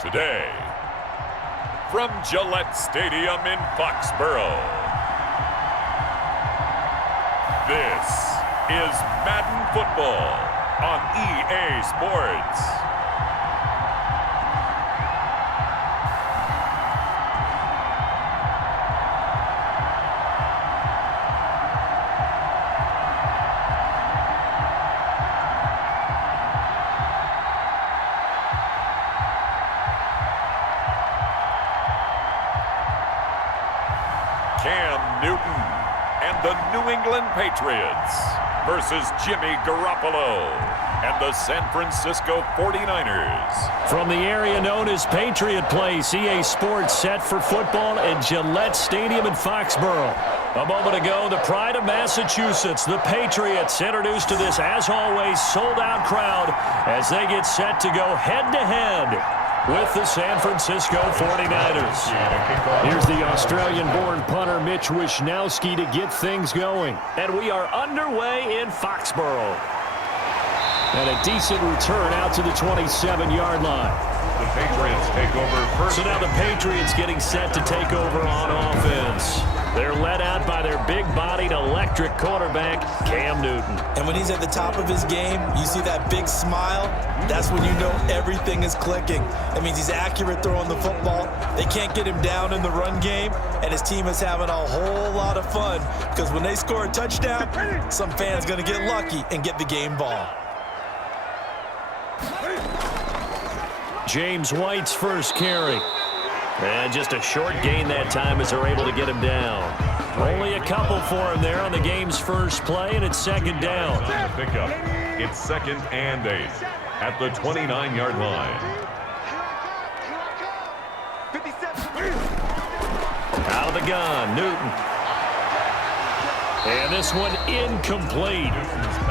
Today, from Gillette Stadium in Foxborough, this is Madden Football on EA Sports. Cam Newton and the New England Patriots versus Jimmy Garoppolo and the San Francisco 49ers. From the area known as Patriot Place, EA Sports set for football at Gillette Stadium in Foxborough. A moment ago, the pride of Massachusetts, the Patriots, introduced to this, as always, sold-out crowd as they get set to go head-to-head with the San Francisco 49ers. Here's the Australian-born punter Mitch Wishnowsky to get things going. And we are underway in Foxborough. And a decent return out to the 27-yard line. The Patriots take over first. So now the Patriots getting set to take over on offense. They're led out by their big-bodied electric quarterback, Cam Newton. And when he's at the top of his game, you see that big smile, that's when you know everything is clicking. That means he's accurate throwing the football. They can't get him down in the run game, and his team is having a whole lot of fun because when they score a touchdown, some fan's going to get lucky and get the game ball. James White's first carry. And just a short gain that time as they're able to get him down. Only a couple for him there on the game's first play, and it's second down. Pickup. It's 2nd and 8 at the 29-yard line. Out of the gun, Newton. And this one incomplete.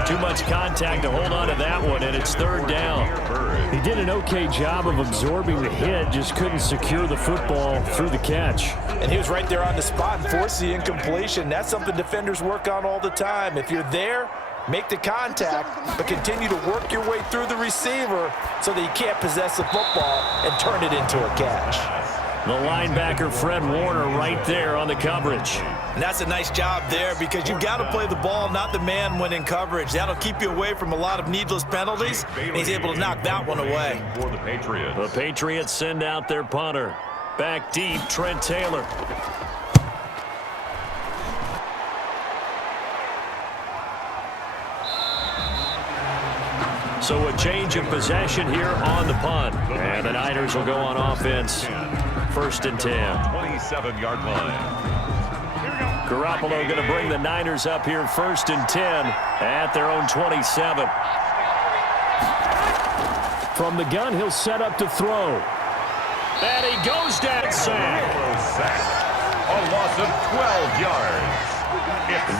Too much contact to hold on to that one, and it's third down. He did an okay job of absorbing the hit, just couldn't secure the football through the catch. And he was right there on the spot and forced the incompletion. That's something defenders work on all the time. If you're there, make the contact, but continue to work your way through the receiver so that you can't possess the football and turn it into a catch. The linebacker, Fred Warner, right there on the coverage. And that's a nice job there because you've got to play the ball, not the man when in coverage. That'll keep you away from a lot of needless penalties, and he's able to knock that one away. For the Patriots. The Patriots send out their punter. Back deep, Trent Taylor. So a change of possession here on the punt. And the Niners will go on offense. 1st and 10. 27-yard line. Garoppolo going to bring the Niners up here 1st and 10 at their own 27. From the gun, he'll set up to throw. And he goes down, sack. A loss of 12 yards.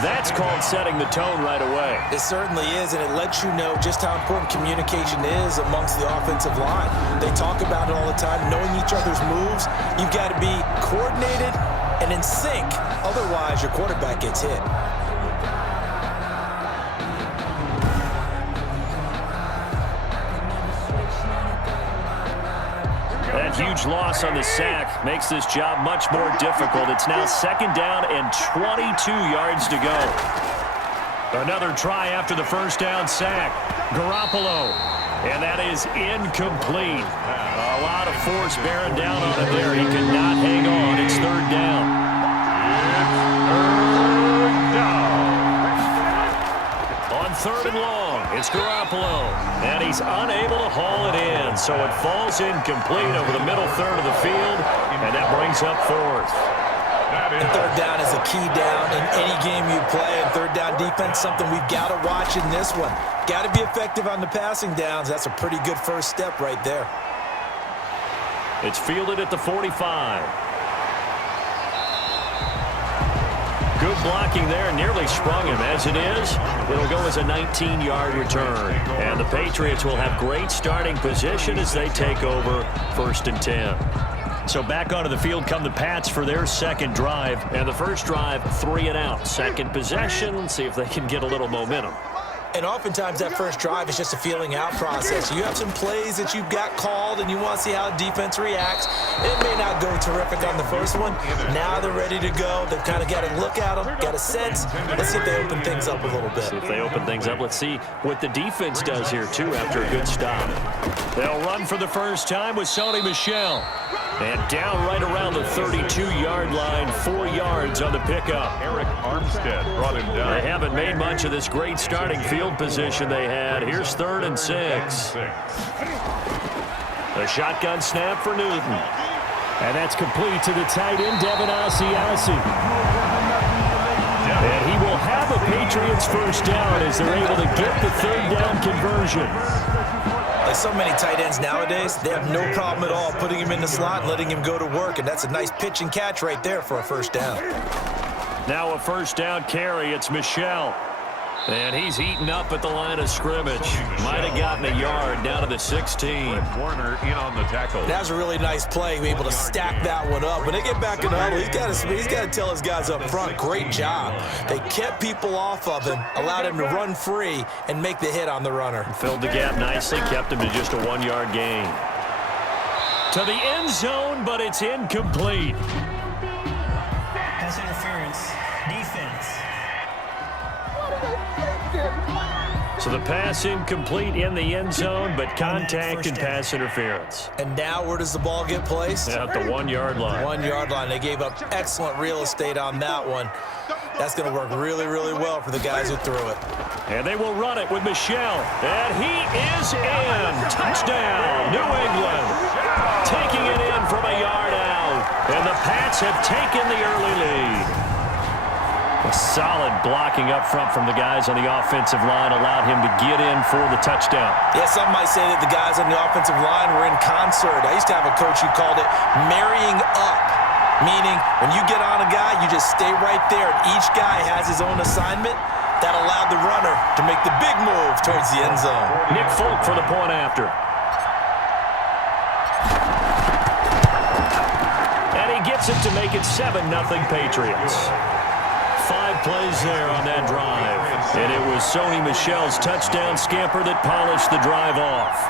That's called setting the tone right away. It certainly is, and it lets you know just how important communication is amongst the offensive line. They talk about it all the time, knowing each other's moves. You've got to be coordinated and in sync. Otherwise, your quarterback gets hit. That huge loss on the sack makes this job much more difficult. It's now 2nd down and 22 yards to go. Another try after the 1st down sack. Garoppolo. And that is incomplete. A lot of force bearing down on it there. He could not hang on. It's 3rd down. On 3rd and long, it's Garoppolo. And he's unable to haul it in. So it falls incomplete over the middle third of the field. And that brings up 4th. And 3rd down is a key down in any game you play. And 3rd down defense, something we've got to watch in this one. Got to be effective on the passing downs. That's a pretty good first step right there. It's fielded at the 45. Good blocking there, nearly sprung him. As it is, it'll go as a 19-yard return. And the Patriots will have great starting position as they take over 1st and 10. So back onto the field come the Pats for their second drive. And the first drive, 3 and out. Second possession, see if they can get a little momentum. And oftentimes that first drive is just a feeling out process. You have some plays that you've got called and you want to see how defense reacts. It may not go terrific on the first one. Now they're ready to go. They've kind of got to look at them, got a sense. Let's see if they open things up a little bit. See if they open things up. Let's see what the defense does here, too, after a good stop. They'll run for the first time with Sony Michel. And down right around the 32-yard line, 4 yards on the pickup. Eric Armstead brought him down. They haven't made much of this great starting field position they had. Here's 3rd and 6. A shotgun snap for Newton. And that's complete to the tight end, Devin Asiasi. And he will have a Patriots first down as they're able to get the 3rd down conversion. Like so many tight ends nowadays, they have no problem at all putting him in the slot and letting him go to work, and that's a nice pitch and catch right there for a first down. Now a first down carry. It's Michel. And he's eaten up at the line of scrimmage. Might have gotten a yard down to the 16. Warner in on the tackle. That was a really nice play, able to stack that one up. When they get back in the huddle, he's got to tell his guys up front, great job. They kept people off of him, allowed him to run free and make the hit on the runner. Filled the gap nicely, kept him to just a 1-yard gain. To the end zone, but it's incomplete. Pass interference, defense. So the pass incomplete in the end zone, but contact and pass interference. And now where does the ball get placed? At the 1-yard line. 1-yard line. They gave up excellent real estate on that one. That's going to work really, really well for the guys who threw it. And they will run it with Michel. And he is in. Touchdown, New England. Taking it in from a yard out. And the Pats have taken the early lead. A solid blocking up front from the guys on the offensive line allowed him to get in for the touchdown. Yeah, some might say that the guys on the offensive line were in concert. I used to have a coach who called it marrying up, meaning when you get on a guy, you just stay right there, and each guy has his own assignment. That allowed the runner to make the big move towards the end zone. Nick Folk for the point after. And he gets it to make it 7-0 Patriots. 5 plays there on that drive. And it was Sony Michel's touchdown scamper that polished the drive off.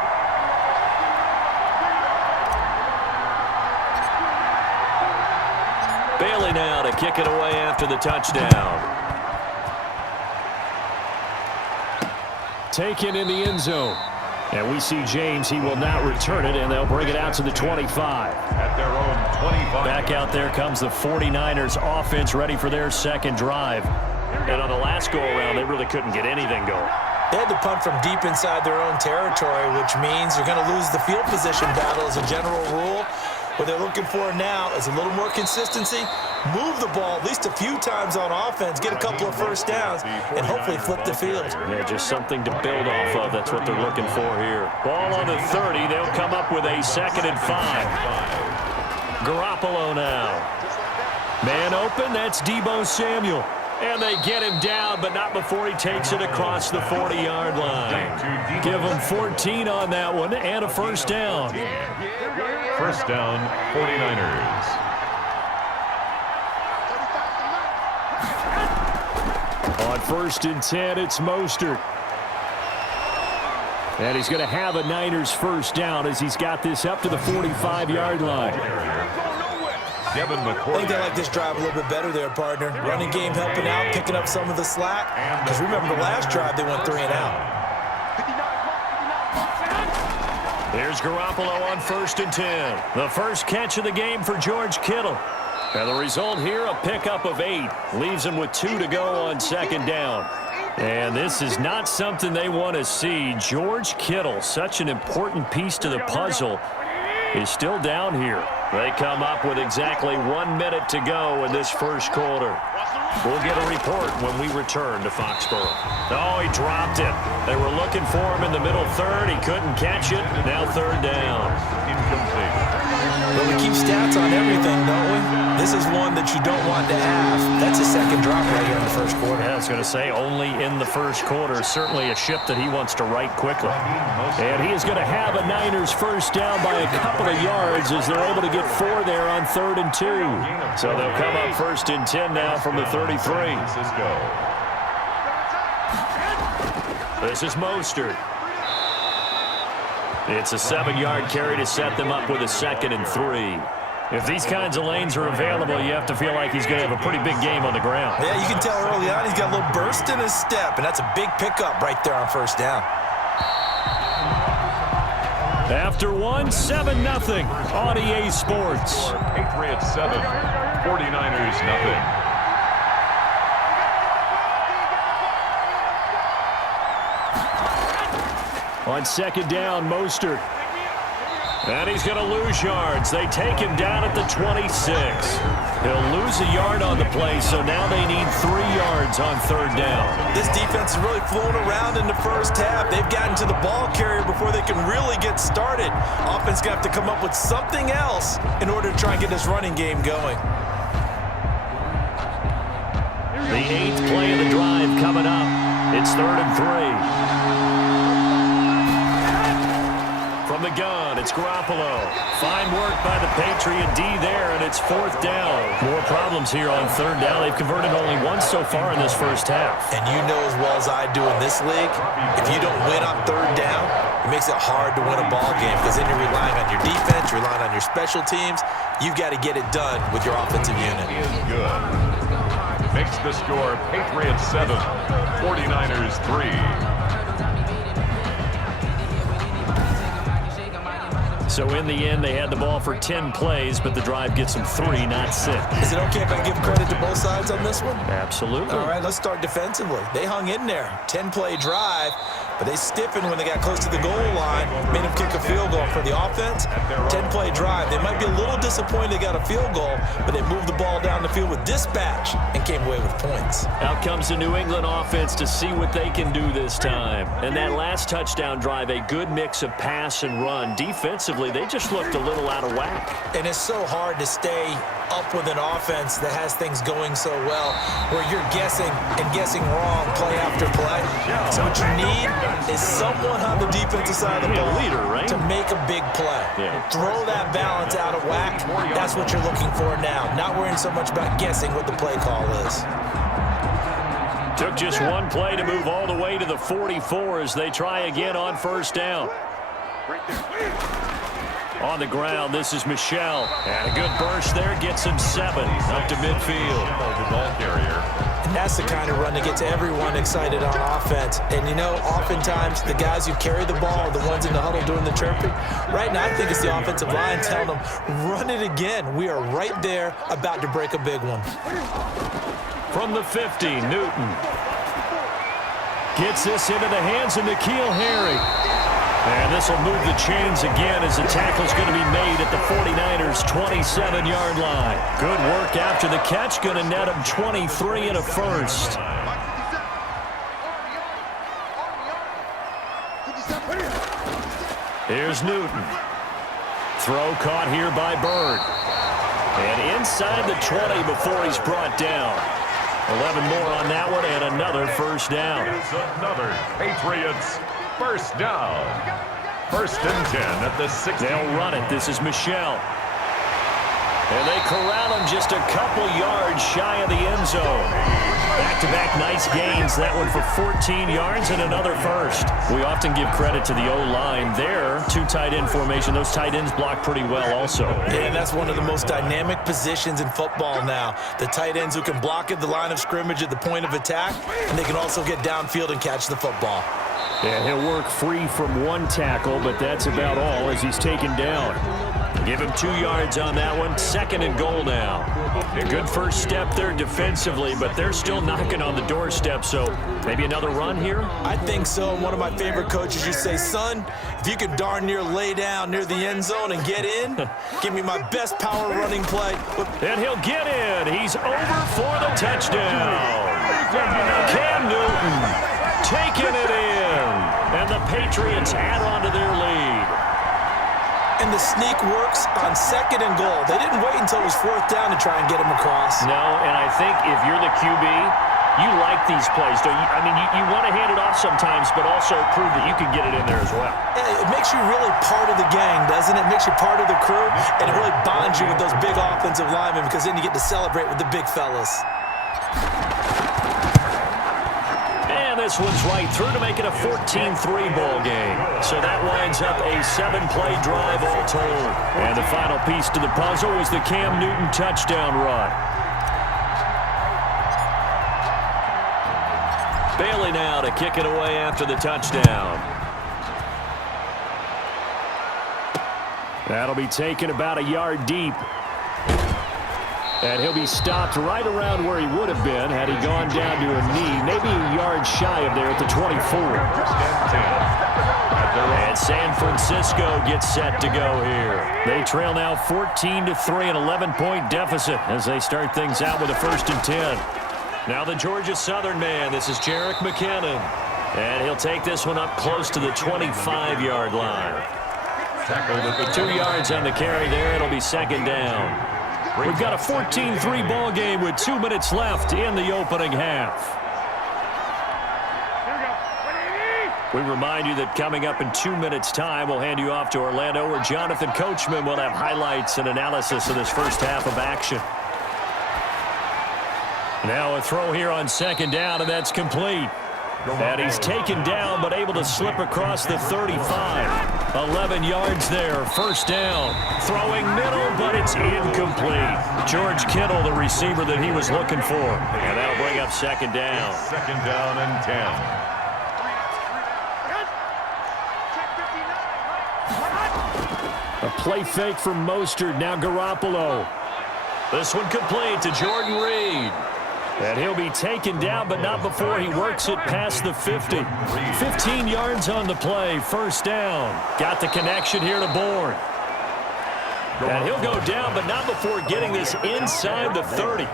Bailey now to kick it away after the touchdown. Taken in the end zone. And we see James, he will not return it, and they'll bring it out to the 25. At their own 25. Back out there comes the 49ers offense ready for their second drive. And on the last go-around, they really couldn't get anything going. They had to punt from deep inside their own territory, which means you're going to lose the field position battle as a general rule. What they're looking for now is a little more consistency, move the ball at least a few times on offense, get a couple of first downs, and hopefully flip the field. Yeah, just something to build off of. That's what they're looking for here. Ball on the 30. They'll come up with a 2nd and 5. Garoppolo now. Man open. That's Deebo Samuel. And they get him down, but not before he takes it across the 40-yard line. Give him 14 on that one and a first down. First down, 49ers. On 1st and 10, it's Mostert. And he's going to have a Niners first down as he's got this up to the 45-yard line. I think they like this drive a little bit better there, partner. Running game helping out, picking up some of the slack. Because remember, the last drive, they went 3 and out. There's Garoppolo on 1st and 10. The first catch of the game for George Kittle. And the result here, a pickup of 8. Leaves him with 2 to go on 2nd down. And this is not something they want to see. George Kittle, such an important piece to the puzzle, is still down here. They come up with exactly 1 minute to go in this first quarter. We'll get a report when we return to Foxborough. Oh, he dropped it. They were looking for him in the middle third. He couldn't catch it. Now 3rd down. Incomplete. But we keep stats on everything, don't we? This is one that you don't want to have. That's a 2nd drop right here in the first quarter. Yeah, I was going to say, only in the first quarter. Certainly a ship that he wants to right quickly. And he is going to have a Niners first down by a couple of yards as they're able to get 4 there on 3rd and 2. So they'll come up 1st and 10 now from the 33. This is Mostert. It's a 7-yard carry to set them up with a 2nd and 3. If these kinds of lanes are available, you have to feel like he's going to have a pretty big game on the ground. Yeah, you can tell early on he's got a little burst in his step, and that's a big pickup right there on first down. After 7-0 on EA Sports. Patriots 7, 49ers nothing. On 2nd down, Mostert. And he's going to lose yards. They take him down at the 26. He'll lose a yard on the play, so now they need 3 yards on 3rd down. This defense is really flown around in the first half. They've gotten to the ball carrier before they can really get started. Offense going to have to come up with something else in order to try and get this running game going. The 8th play of the drive coming up. It's 3rd and 3. From the gun, it's Garoppolo. Fine work by the Patriot D there, and it's 4th down. More problems here on 3rd down. They've converted only once so far in this first half. And you know as well as I do in this league, if you don't win on 3rd down, it makes it hard to win a ball game because then you're relying on your defense, you're relying on your special teams. You've got to get it done with your offensive unit. Good. Makes the score Patriots 7, 49ers 3. So in the end, they had the ball for 10 plays, but the drive gets them 3, not 6. Is it okay if I give credit to both sides on this one? Absolutely. All right, let's start defensively. They hung in there. 10-play drive, but they stiffened when they got close to the goal line, made them kick a field goal. For the offense, 10-play drive. They might be a little disappointed they got a field goal, but they moved the ball down the field with dispatch and came away with points. Out comes the New England offense to see what they can do this time. And that last touchdown drive, a good mix of pass and run. Defensively, they just looked a little out of whack. And it's so hard to stay up with an offense that has things going so well, where you're guessing and guessing wrong play after play. So what you need is someone on the defensive side of the ball leader, right? to make a big play. Yeah. Throw that balance out of whack. That's what you're looking for now. Not worrying so much about guessing what the play call is. Took just one play to move all the way to the 44 as they try again on 1st down. On the ground, this is Michel. And a good burst there gets him 7 up to midfield. The ball carrier. And that's the kind of run that gets everyone excited on offense. And, you know, oftentimes the guys who carry the ball are the ones in the huddle doing the chirping. Right now, I think it's the offensive line telling them, run it again. We are right there about to break a big one. From the 50, Newton gets this into the hands of N'Keal Harry. And this will move the chains again as the tackle's going to be made at the 49ers' 27-yard line. Good work after the catch, going to net him 23 and a first. Here's Newton. Throw caught here by Bird. And inside the 20 before he's brought down. 11 more on that one and another first down. It's another Patriots first down. 1st and 10 at the 6. They'll run it. This is Michel. And they corral him just a couple yards shy of the end zone. Back-to-back nice gains. That one for 14 yards and another first. We often give credit to the O-line there. 2 tight end formation. Those tight ends block pretty well also. Yeah, that's one of the most dynamic positions in football now. The tight ends who can block at the line of scrimmage at the point of attack, and they can also get downfield and catch the football. Yeah, he'll work free from one tackle, but that's about all as he's taken down. Give him 2 yards on that one. 2nd and goal now. A good first step there defensively, but they're still knocking on the doorstep, so maybe another run here? I think so. One of my favorite coaches used to say, son, if you could darn near lay down near the end zone and get in, give me my best power running play. And he'll get in. He's over for the touchdown. Cam Newton taking it in. And the Patriots add on to their lead. And the sneak works on 2nd and goal. They didn't wait until it was 4th down to try and get him across. No, and I think if you're the QB, you like these plays, don't you? I mean, you want to hand it off sometimes, but also prove that you can get it in there as well. It makes you really part of the gang, doesn't it? It makes you part of the crew, and it really bonds you with those big offensive linemen because then you get to celebrate with the big fellas. And this one's right through to make it a 14-3 ball game. So that winds up a 7-play drive all told. And the final piece to the puzzle was the Cam Newton touchdown run. Bailey now to kick it away after the touchdown. That'll be taken about a yard deep. And he'll be stopped right around where he would have been had he gone down to a knee, maybe a yard shy of there at the 24. And San Francisco gets set to go here. They trail now 14-3, an 11-point deficit as they start things out with a 1st and 10. Now the Georgia Southern man, this is Jerick McKinnon. And he'll take this one up close to the 25-yard line. 2 yards on the carry there. It'll be 2nd down. We've got a 14-3 ball game with 2 minutes left in the opening half. We remind you that coming up in 2 minutes' time, we'll hand you off to Orlando, where Jonathan Coachman will have highlights and analysis of this first half of action. Now a throw here on 2nd down, and that's complete. And he's taken down, but able to slip across the 35. 11 yards there, 1st down. Throwing middle, but it's incomplete. George Kittle, the receiver that he was looking for. And that'll bring up 2nd down. 2nd down and 10. A play fake from Mostert, now Garoppolo. This one complete to Jordan Reed. And he'll be taken down, but not before he works it past the 50. 15 yards on the play, 1st down. Got the connection here to Bourne. And he'll go down, but not before getting this inside the 30.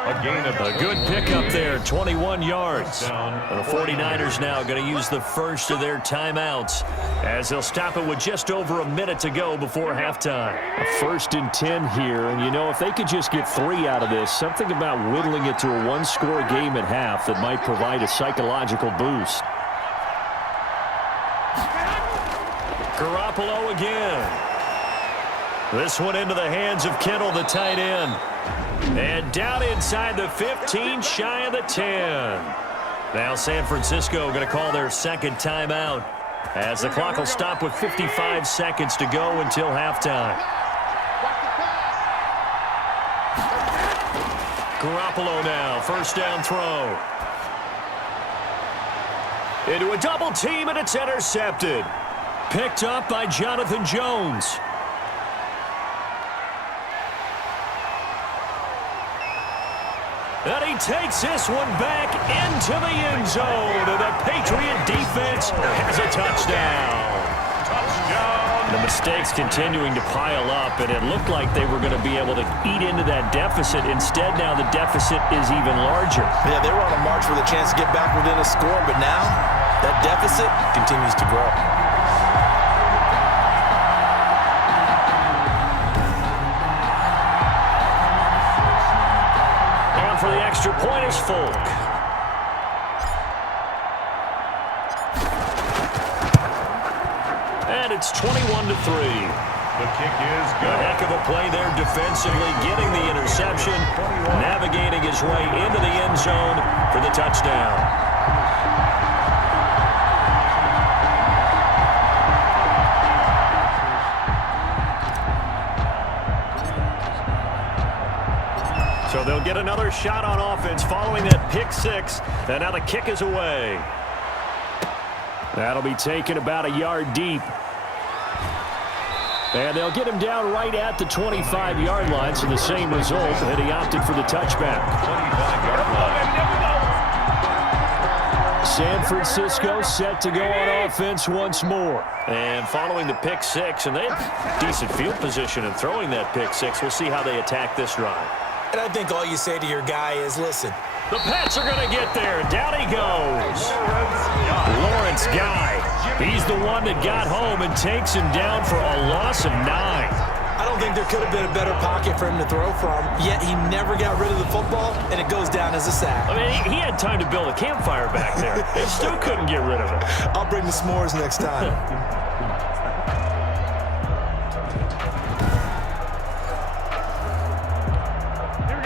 A good pickup there, 21 yards. And the 49ers now going to use the first of their timeouts as they'll stop it with just over a minute to go before halftime. A 1st and 10 here, and you know, if they could just get 3 out of this, something about whittling it to a 1-score game at half that might provide a psychological boost. Garoppolo again. This one into the hands of Kittle, the tight end. And down inside the 15, shy of the 10. Now San Francisco going to call their 2nd timeout as the clock will stop with 55 seconds to go until halftime. Garoppolo now, 1st down throw. Into a double team, and it's intercepted. Picked up by Jonathan Jones. And he takes this one back into the end zone. And the Patriot defense has a touchdown. The mistakes continuing to pile up, and it looked like they were going to be able to eat into that deficit. Instead, now the deficit is even larger. Yeah, they were on a march with a chance to get back within a score, but now that deficit continues to grow. For the extra point is Folk. And it's 21-3. The kick is good. A heck of a play there defensively, getting the interception, navigating his way into the end zone for the touchdown. So they'll get another shot on offense following that pick 6. And now the kick is away. That'll be taken about a yard deep. And they'll get him down right at the 25-yard line, so the same result, and he opted for the touchback. 25-yard line. San Francisco set to go on offense once more. And following the pick 6, and they have decent field position in throwing that pick 6. We'll see how they attack this drive. And I think all you say to your guy is, listen. The Pats are going to get there. Down he goes. Lawrence Guy. He's the one that got home and takes him down for a loss of 9. I don't think there could have been a better pocket for him to throw from, yet he never got rid of the football, and it goes down as a sack. I mean, he had time to build a campfire back there. They still couldn't get rid of it. I'll bring the s'mores next time.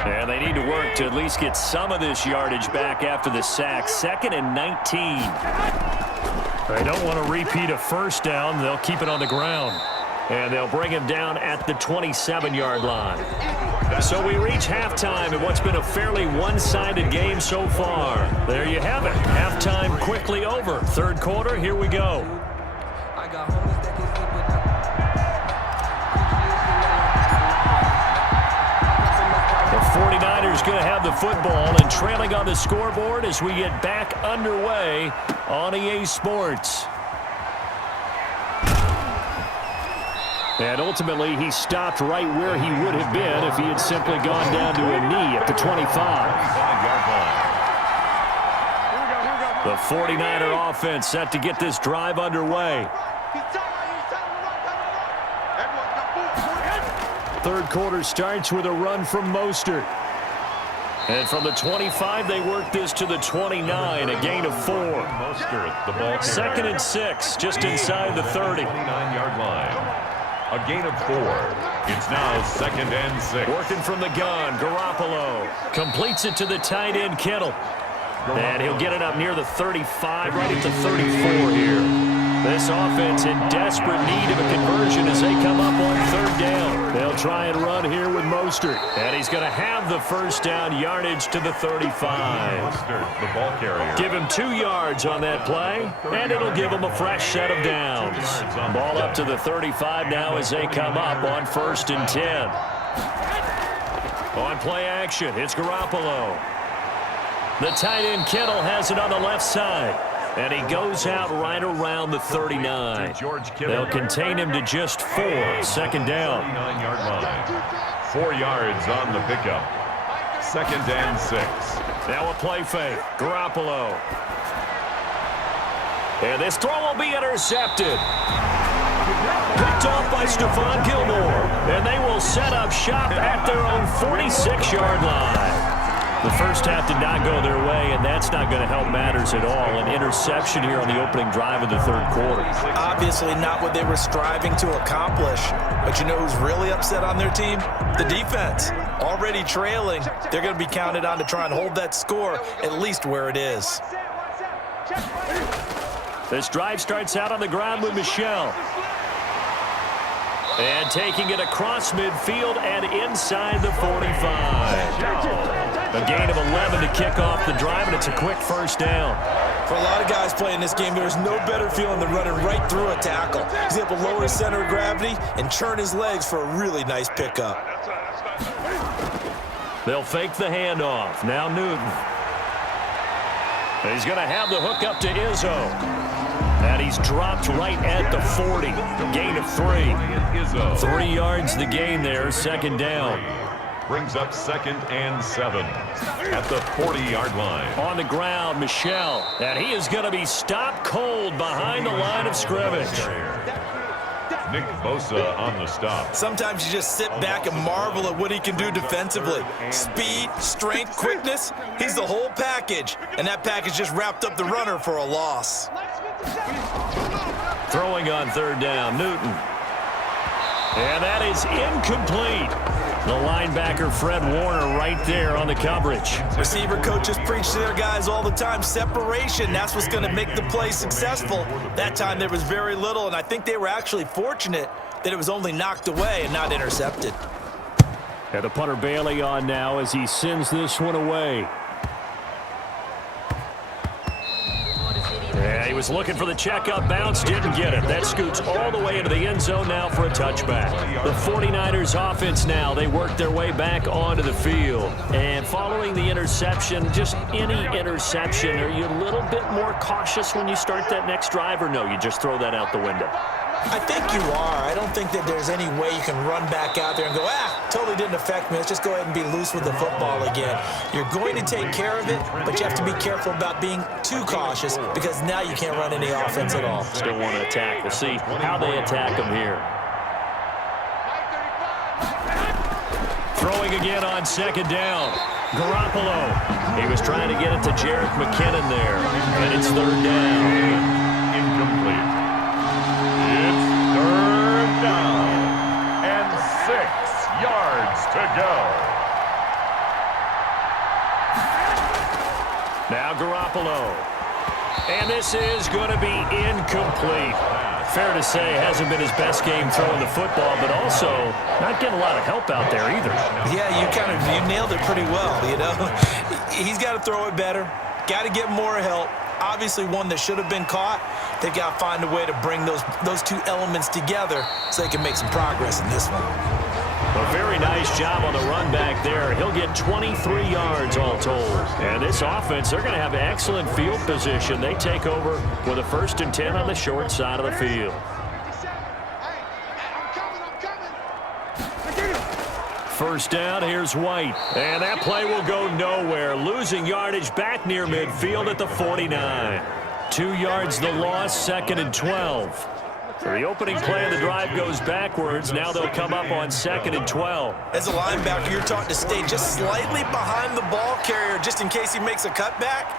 And And they need to work to at least get some of this yardage back after the sack. 2nd and 19. They don't want to repeat a first down. They'll keep it on the ground. And they'll bring him down at the 27-yard line. So we reach halftime in what's been a fairly one-sided game so far. There you have it. Halftime quickly over. Third quarter, here we go. The 49ers going to have the football and trailing on the scoreboard as we get back underway on EA Sports. And ultimately, he stopped right where he would have been if he had simply gone down to a knee at the 25. The 49er offense set to get this drive underway. Third quarter starts with a run from Mostert. And from the 25, they work this to the 29, a gain of 4. Mostert, the ball. 2nd and 6, just inside the 30. 29-yard line. A gain of 4. It's now 2nd and 6. Working from the gun, Garoppolo completes it to the tight end, Kittle. And he'll get it up near the 35, right at the 34 here. This offense in desperate need of a conversion as they come up on 3rd down. They'll try and run here with Mostert. And he's going to have the first down, yardage to the 35. Mostert, the ball carrier. Give him 2 yards on that play, and it'll give him a fresh set of downs. Ball up to the 35 now as they come up on 1st and 10. On play action, it's Garoppolo. The tight end Kittle has it on the left side. And he goes out right around the 39. They'll contain him to just 4. 2nd down. 39-yard line. 4 yards on the pickup. 2nd and 6. Now a play fake. Garoppolo. And this throw will be intercepted. Picked off by Stephon Gilmore. And they will set up shop at their own 46-yard line. The first half did not go their way, and that's not going to help matters at all. An interception here on the opening drive of the 3rd quarter. Obviously not what they were striving to accomplish. But you know who's really upset on their team? The defense. Already trailing, they're going to be counted on to try and hold that score at least where it is. This drive starts out on the ground with Michel. And taking it across midfield and inside the 45. A gain of 11 to kick off the drive, and it's a quick first down. For a lot of guys playing this game, there's no better feeling than running right through a tackle. He's able to lower his center of gravity and churn his legs for a really nice pickup. They'll fake the handoff. Now Newton. He's going to have the hook up to Izzo. And he's dropped right at the 40. Gain of 3. 3 yards the gain there, 2nd down. Brings up 2nd and 7 at the 40-yard line. On the ground, Michel. And he is going to be stopped cold behind the line of scrimmage. Nick Bosa on the stop. Sometimes you just sit back and marvel at what he can do defensively. Speed, strength, quickness, he's the whole package. And that package just wrapped up the runner for a loss. Throwing on 3rd down, Newton. And that is incomplete. The linebacker, Fred Warner, right there on the coverage. Receiver coaches preach to their guys all the time. Separation, that's what's going to make the play successful. That time there was very little, and I think they were actually fortunate that it was only knocked away and not intercepted. And the punter Bailey on now as he sends this one away. Yeah, he was looking for the checkup bounce, didn't get it. That scoots all the way into the end zone now for a touchback. The 49ers offense now, they work their way back onto the field. And following the interception, just any interception, are you a little bit more cautious when you start that next drive, or no, you just throw that out the window? I think you are. I don't think that there's any way you can run back out there and go, totally didn't affect me. Let's just go ahead and be loose with the football again. You're going to take care of it, but you have to be careful about being too cautious because now you can't run any offense at all. Still want to attack. We'll see how they attack them here. Throwing again on 2nd down. Garoppolo. He was trying to get it to Jerick McKinnon there, and it's 3rd down. Incomplete. It's 3rd down and 6 yards to go. And this is going to be incomplete. Fair to say, hasn't been his best game throwing the football, but also not getting a lot of help out there either. Yeah, you nailed it pretty well, you know. He's got to throw it better, got to get more help. Obviously one that should have been caught. They've got to find a way to bring those two elements together so they can make some progress in this one. A very nice job on the run back there. He'll get 23 yards all told. And this offense, they're going to have excellent field position. They take over with a 1st and 10 on the short side of the field. First down, here's White. And that play will go nowhere. Losing yardage back near midfield at the 49. 2 yards the loss, 2nd and 12. So the opening play of the drive goes backwards. Now they'll come up on 2nd and 12. As a linebacker, you're taught to stay just slightly behind the ball carrier just in case he makes a cutback.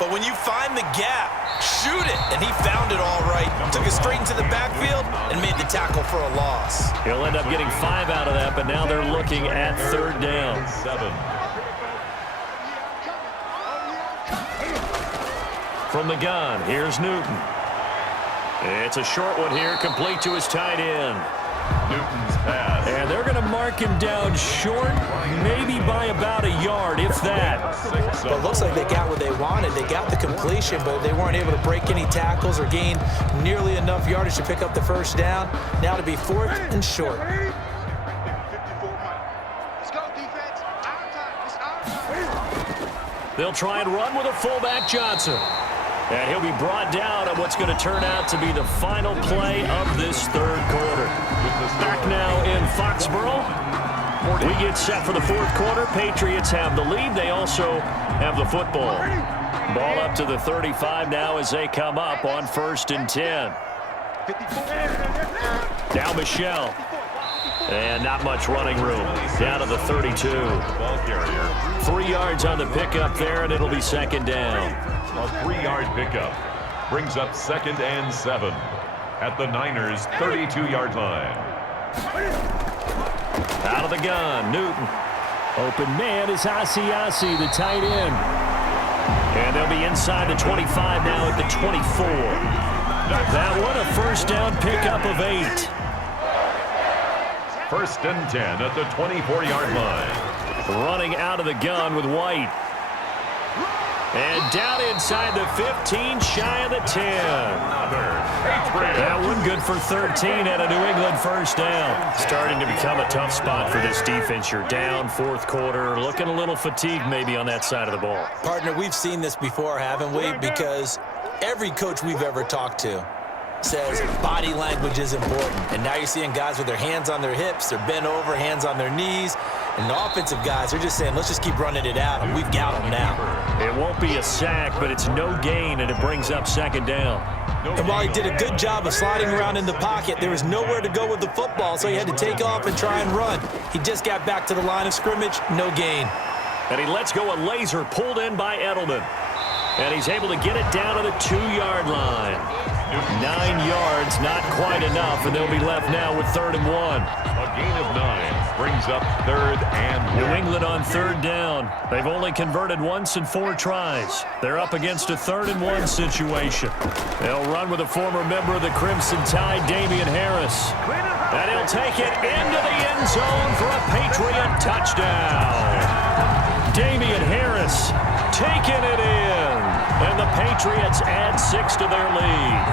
But when you find the gap, shoot it. And he found it all right. Took it straight into the backfield and made the tackle for a loss. He'll end up getting 5 out of that, but now they're looking at 3rd down. 7. From the gun, here's Newton. It's a short one here, complete to his tight end. Newton's pass. And they're going to mark him down short, maybe by about a yard, if that. But it looks like they got what they wanted. They got the completion, but they weren't able to break any tackles or gain nearly enough yardage to pick up the 1st down. Now to be 4th and short. They'll try and run with a fullback, Johnson. And he'll be brought down at what's going to turn out to be the final play of this 3rd quarter. Back now in Foxborough. We get set for the 4th quarter. Patriots have the lead. They also have the football. Ball up to the 35 now as they come up on 1st and 10. Now Michelle. And not much running room. Down to the 32. 3 yards on the pickup there, and it'll be 2nd down. A 3-yard pickup brings up 2nd and 7 at the Niners' 32-yard line. Out of the gun, Newton. Open man is Asiasi, the tight end. And they'll be inside the 25 now at the 24. That one a 1st down pickup of 8. 1st and 10 at the 24-yard line. Running out of the gun with White. And down inside the 15, shy of the 10. That one good for 13 at a New England 1st down. Starting to become a tough spot for this defense. You're down 4th quarter, looking a little fatigued maybe on that side of the ball. Partner, we've seen this before, haven't we? Because every coach we've ever talked to says body language is important. And now you're seeing guys with their hands on their hips, they're bent over, hands on their knees. And the offensive guys are just saying, let's just keep running it out, and we've got them now. It won't be a sack, but it's no gain, and it brings up 2nd down. And while he did a good job of sliding around in the pocket, there was nowhere to go with the football, so he had to take off and try and run. He just got back to the line of scrimmage, no gain. And he lets go a laser pulled in by Edelman. And he's able to get it down to the 2-yard line. 9 yards, not quite enough, and they'll be left now with 3rd and 1. A gain of 9 brings up 3rd and 1. New England on 3rd down. They've only converted once in 4 tries. They're up against a 3rd and 1 situation. They'll run with a former member of the Crimson Tide, Damian Harris. And he'll take it into the end zone for a Patriot touchdown. Damian Harris taking it in. And the Patriots add 6 to their lead.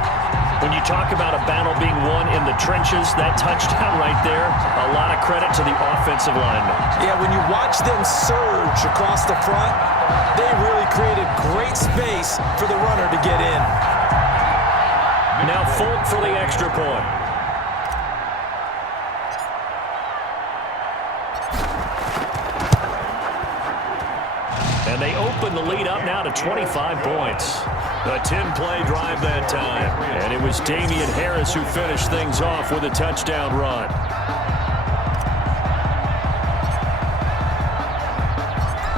When you talk about a battle being won in the trenches, that touchdown right there, a lot of credit to the offensive linemen. Yeah, when you watch them surge across the front, they really created great space for the runner to get in. Now Folk for the extra point. And they open the lead up now to 25 points. A 10-play drive that time. And it was Damian Harris who finished things off with a touchdown run.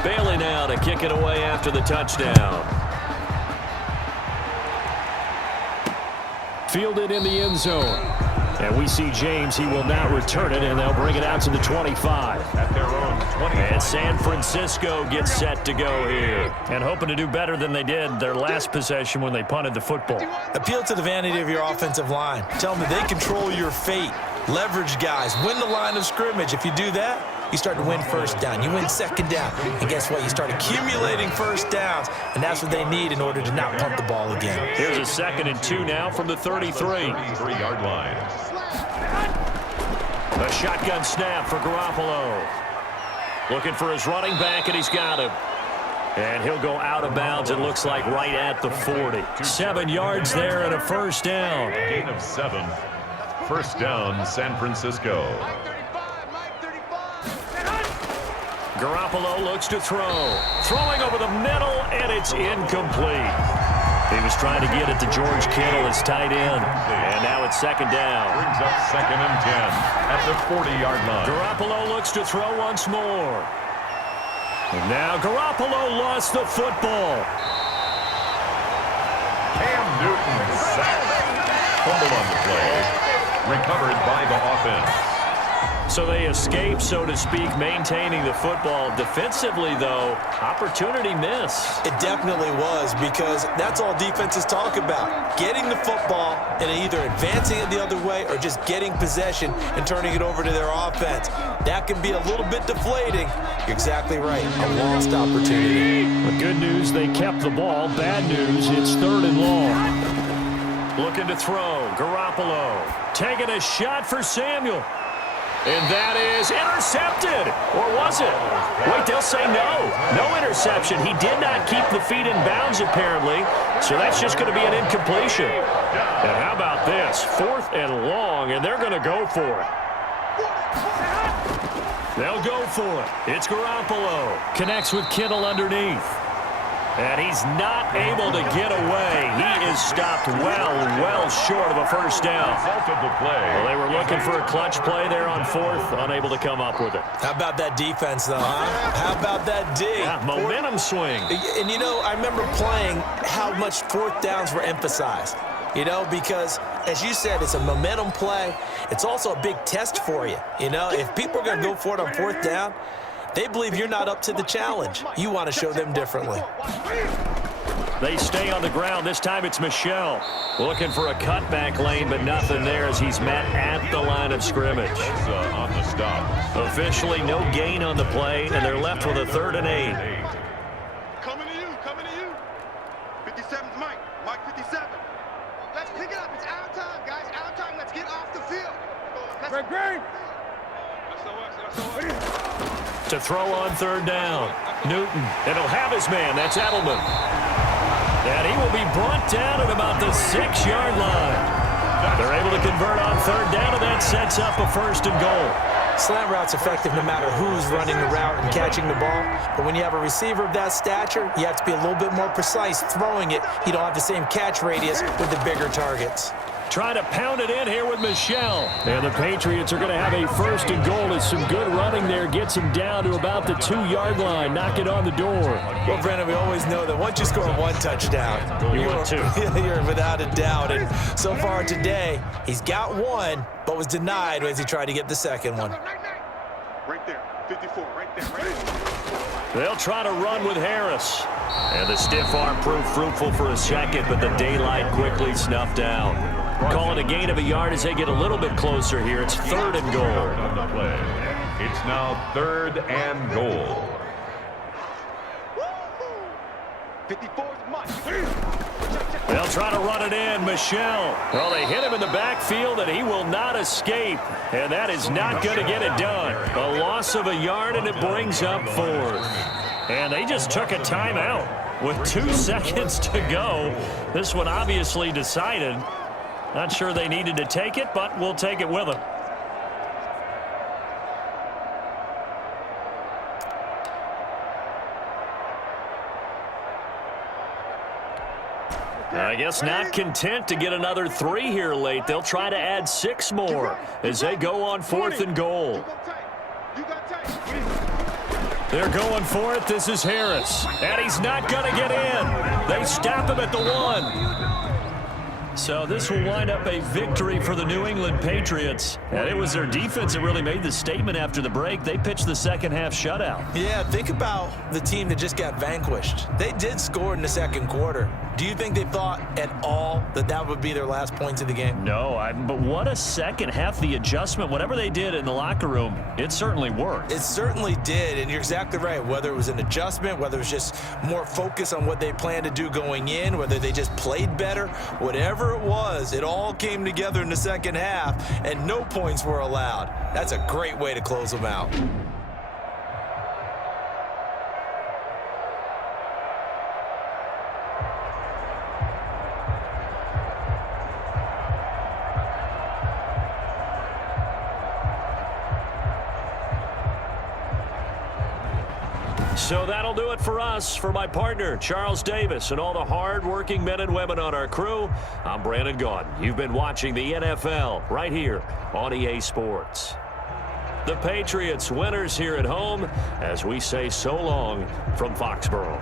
Bailey now to kick it away after the touchdown. Fielded in the end zone. And we see James. He will now return it, and they'll bring it out to the 25. At their own 25. And San Francisco gets set to go here. And hoping to do better than they did their last possession when they punted the football. Appeal to the vanity of your offensive line. Tell them that they control your fate. Leverage guys. Win the line of scrimmage. If you do that, you start to win first down. You win second down. And guess what? You start accumulating first downs. And that's what they need in order to not punt the ball again. Here's a 2nd and 2 now from the 33. 3-yard line. A shotgun snap for Garoppolo. Looking for his running back, and he's got him. And he'll go out of bounds, it looks like, right at the 40. 7 yards there and a first down. Gain of 7. First down, San Francisco. Garoppolo looks to throw. Throwing over the middle, and it's incomplete. He was trying to get it to George Kittle, his tight end. And now it's 2nd down. Brings up 2nd and 10 at the 40-yard line. Garoppolo looks to throw once more. And now Garoppolo lost the football. Cam Newton sacked. Fumble on the play. Recovered by the offense. So they escape, so to speak, maintaining the football. Defensively, though, opportunity miss. It definitely was, because that's all defenses talk about. Getting the football and either advancing it the other way or just getting possession and turning it over to their offense. That can be a little bit deflating. You're exactly right. A lost opportunity. The good news, they kept the ball. Bad news, it's 3rd and long. Looking to throw. Garoppolo taking a shot for Samuel. And that is intercepted. Or was it? Wait, they'll say no. No interception. He did not keep the feet in bounds, apparently. So that's just going to be an incompletion. And how about this? 4th and long, and they're going to go for it. They'll go for it. It's Garoppolo. Connects with Kittle underneath. And he's not able to get away. He is stopped well short of a first down. Well, they were looking for a clutch play there on 4th, unable to come up with it. How about that defense, though, huh? How about that D? Yeah, momentum swing. And, you know, I remember playing how much 4th downs were emphasized. You know, because, as you said, it's a momentum play. It's also a big test for you. You know, if people are going to go for it on 4th down, they believe you're not up to the challenge. You want to show them differently. They stay on the ground. This time it's Michel. Looking for a cutback lane, but nothing there as he's met at the line of scrimmage. On the stop. Officially no gain on the play, and they're left with a 3rd and 8. Coming to you. 57's Mike. Mike 57. Let's pick it up. It's our time, guys. Our time. Let's get off the field. Great. To throw on 3rd down. Newton. And he'll have his man. That's Edelman. And he will be brought down at about the 6-yard line. They're able to convert on 3rd down, and that sets up a 1st and goal. Slant route's effective no matter who's running the route and catching the ball. But when you have a receiver of that stature, you have to be a little bit more precise throwing it. You don't have the same catch radius with the bigger targets. Trying to pound it in here with Michel. And the Patriots are going to have a 1st and goal as some good running there gets him down to about the 2-yard line. Knock it on the door. Well, Brandon, we always know that once you score 1 touchdown, you're without a doubt. And so far today, he's got 1, but was denied as he tried to get the 2nd one. Right there. 54. Right there. They'll try to run with Harris. And the stiff arm proved fruitful for a second, but the daylight quickly snuffed down. Calling a gain of a yard as they get a little bit closer here. It's 3rd and goal. On the play. It's now 3rd and goal. 54's Mike. They'll try to run it in. Michel. Well, they hit him in the backfield, and he will not escape. And that is not going to get it done. A loss of a yard, and it brings up 4th. And they just took a timeout with 2 seconds to go. This one obviously decided. Not sure they needed to take it, but we'll take it with them. I guess not content to get another 3 here late. They'll try to add 6 more as they go on 4th and goal. They're going for it. This is Harris. And he's not going to get in. They stop him at the 1. So this will wind up a victory for the New England Patriots. And it was their defense that really made the statement after the break. They pitched the second half shutout. Yeah, think about the team that just got vanquished. They did score in the second quarter. Do you think they thought at all that that would be their last points of the game? No, but what a second half. The adjustment, whatever they did in the locker room, it certainly worked. It certainly did, and you're exactly right. Whether it was an adjustment, whether it was just more focus on what they planned to do going in, whether they just played better, whatever it was, it all came together in the second half, and no points were allowed. That's a great way to close them out. So that'll do it for us. For my partner, Charles Davis, and all the hard-working men and women on our crew, I'm Brandon Gaudin. You've been watching the NFL right here on EA Sports. The Patriots winners here at home as we say so long from Foxborough.